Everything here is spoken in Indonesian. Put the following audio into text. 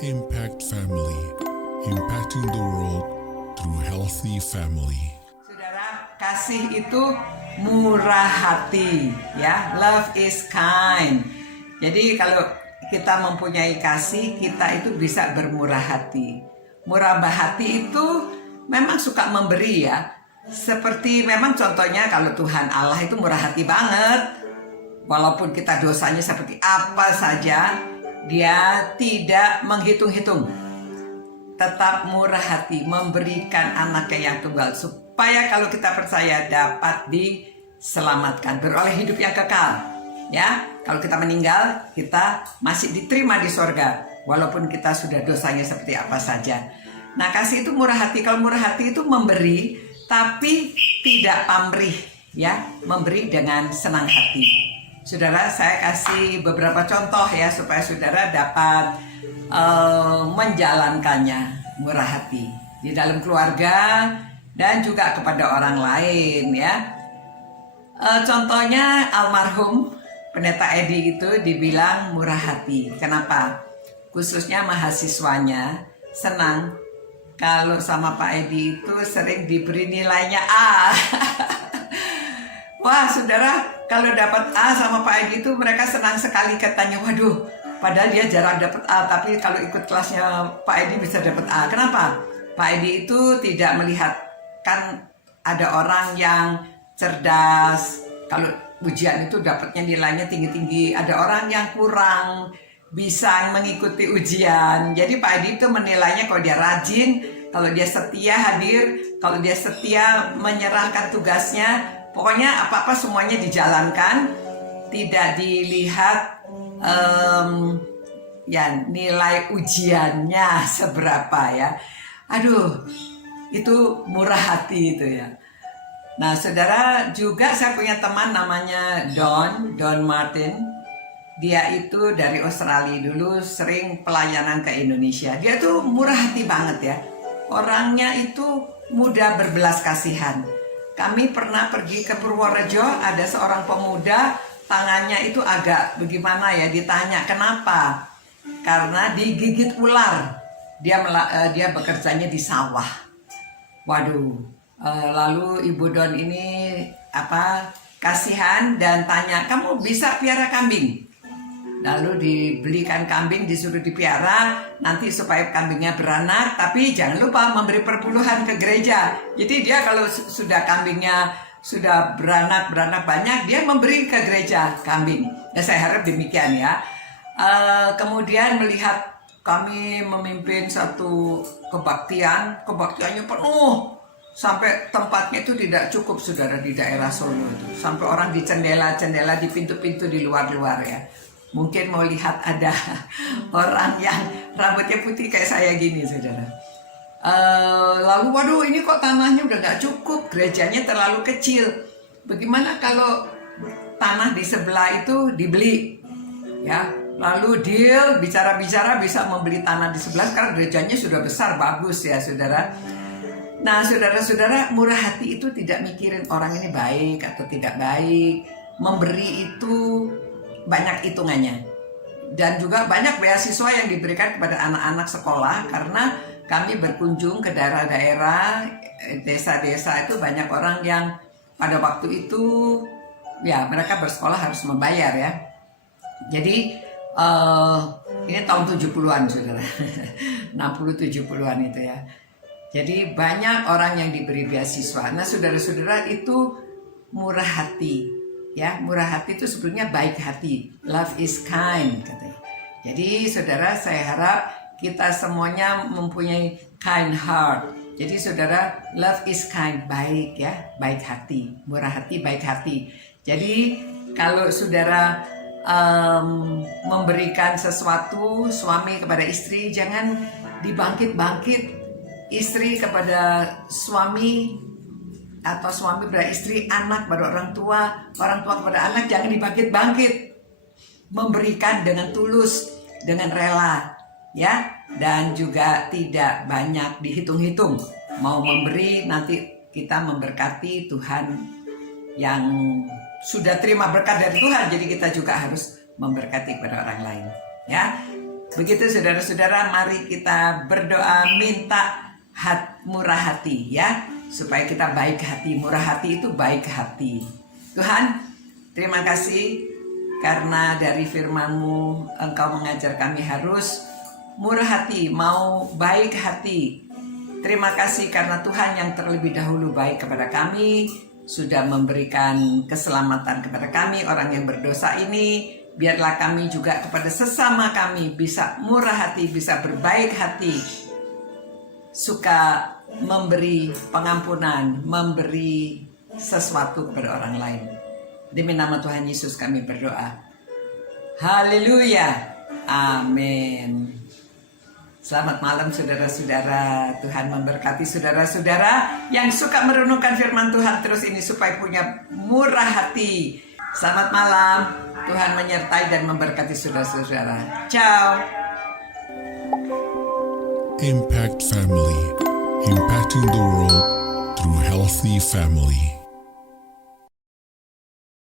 Impact Family, impacting the world through healthy family. Saudara, kasih itu murah hati, ya. Love is kind. Jadi kalau kita mempunyai kasih, kita itu bisa bermurah hati. Murah hati itu memang suka memberi, ya. Seperti memang contohnya kalau Tuhan Allah itu murah hati banget. Walaupun kita dosanya seperti apa saja, Dia tidak menghitung-hitung. Tetap murah hati, memberikan anaknya yang tunggal supaya kalau kita percaya dapat diselamatkan, beroleh hidup yang kekal. Ya, kalau kita meninggal, kita masih diterima di sorga walaupun kita sudah dosanya seperti apa saja. Nah, kasih itu murah hati. Kalau murah hati itu memberi tapi tidak pamrih, ya, memberi dengan senang hati. Saudara, saya kasih beberapa contoh ya supaya saudara dapat menjalankannya murah hati di dalam keluarga dan juga kepada orang lain, ya. Contohnya almarhum Pendeta Edi itu dibilang murah hati. Kenapa? Khususnya mahasiswanya senang kalau sama Pak Edi itu sering diberi nilainya A. Wah, saudara, kalau dapat A sama Pak Edi itu mereka senang sekali, katanya. Waduh, padahal dia jarang dapat A, tapi kalau ikut kelasnya Pak Edi bisa dapat A. Kenapa? Pak Edi itu tidak melihat, kan ada orang yang cerdas, kalau ujian itu dapatnya nilainya tinggi-tinggi. Ada orang yang kurang bisa mengikuti ujian. Jadi Pak Edi itu menilainya kalau dia rajin, kalau dia setia hadir, kalau dia setia menyerahkan tugasnya. Pokoknya apa-apa semuanya dijalankan, tidak dilihat ya nilai ujiannya seberapa, ya. Aduh, itu murah hati itu, ya. Nah, saudara, juga saya punya teman namanya Don Martin. Dia itu dari Australia dulu sering pelayanan ke Indonesia. Dia tuh murah hati banget, ya. Orangnya itu mudah berbelas kasihan. Kami pernah pergi ke Purworejo, ada seorang pemuda tangannya itu agak bagaimana ya, ditanya kenapa? Karena digigit ular. Dia bekerjanya di sawah. Waduh, lalu Ibu Don ini kasihan dan tanya, kamu bisa piara kambing? Lalu dibelikan kambing, disuruh dipiara nanti supaya kambingnya beranak, tapi jangan lupa memberi perpuluhan ke gereja. Jadi dia kalau sudah kambingnya sudah beranak banyak, dia memberi ke gereja kambing. Ya, saya harap demikian, ya. Kemudian melihat kami memimpin satu kebaktiannya penuh sampai tempatnya itu tidak cukup, saudara, di daerah Solo itu. Sampai orang di jendela-jendela, di pintu-pintu di luar-luar, ya. Mungkin mau lihat ada orang yang rambutnya putih kayak saya gini, saudara. Lalu, waduh, ini kok tanahnya udah gak cukup, gerejanya terlalu kecil. Bagaimana kalau tanah di sebelah itu dibeli, ya? Lalu deal, bicara-bicara bisa membeli tanah di sebelah, karena gerejanya sudah besar, bagus, ya, saudara. Nah, saudara-saudara, murah hati itu tidak mikirin orang ini baik atau tidak baik. Memberi itu banyak hitungannya. Dan juga banyak beasiswa yang diberikan kepada anak-anak sekolah, karena kami berkunjung ke daerah-daerah, desa-desa itu banyak orang yang pada waktu itu, ya, mereka bersekolah harus membayar, ya. Jadi ini tahun 70-an, saudara. 60-70-an itu, ya. Jadi banyak orang yang diberi beasiswa. Nah, saudara-saudara, itu murah hati. Ya, murah hati itu sebenarnya baik hati. Love is kind, katanya. Jadi, saudara, saya harap kita semuanya mempunyai kind heart. Jadi, saudara, love is kind, baik, ya, baik hati, murah hati, baik hati. Jadi, kalau saudara memberikan sesuatu, suami kepada istri, jangan dibangkit-bangkit. Istri kepada suami, atau suami pada istri, anak pada orang tua kepada anak, jangan dibangkit-bangkit. Memberikan dengan tulus, dengan rela, ya, dan juga tidak banyak dihitung-hitung. Mau memberi, nanti kita memberkati Tuhan yang sudah terima berkat dari Tuhan, jadi kita juga harus memberkati kepada orang lain, ya. Begitu saudara-saudara, mari kita berdoa minta murah hati ya, supaya kita baik hati. Murah hati itu baik hati. Tuhan, terima kasih karena dari firman-Mu Engkau mengajar kami harus murah hati, mau baik hati. Terima kasih karena Tuhan yang terlebih dahulu baik kepada kami, sudah memberikan keselamatan kepada kami orang yang berdosa ini. Biarlah kami juga kepada sesama kami bisa murah hati, bisa berbaik hati, suka memberi pengampunan, memberi sesuatu kepada orang lain. Demi nama Tuhan Yesus kami berdoa. Haleluya. Amin. Selamat malam saudara-saudara. Tuhan memberkati saudara-saudara yang suka merenungkan firman Tuhan terus ini supaya punya murah hati. Selamat malam. Tuhan menyertai dan memberkati saudara-saudara. Ciao. Impact Family, impacting the world through healthy family.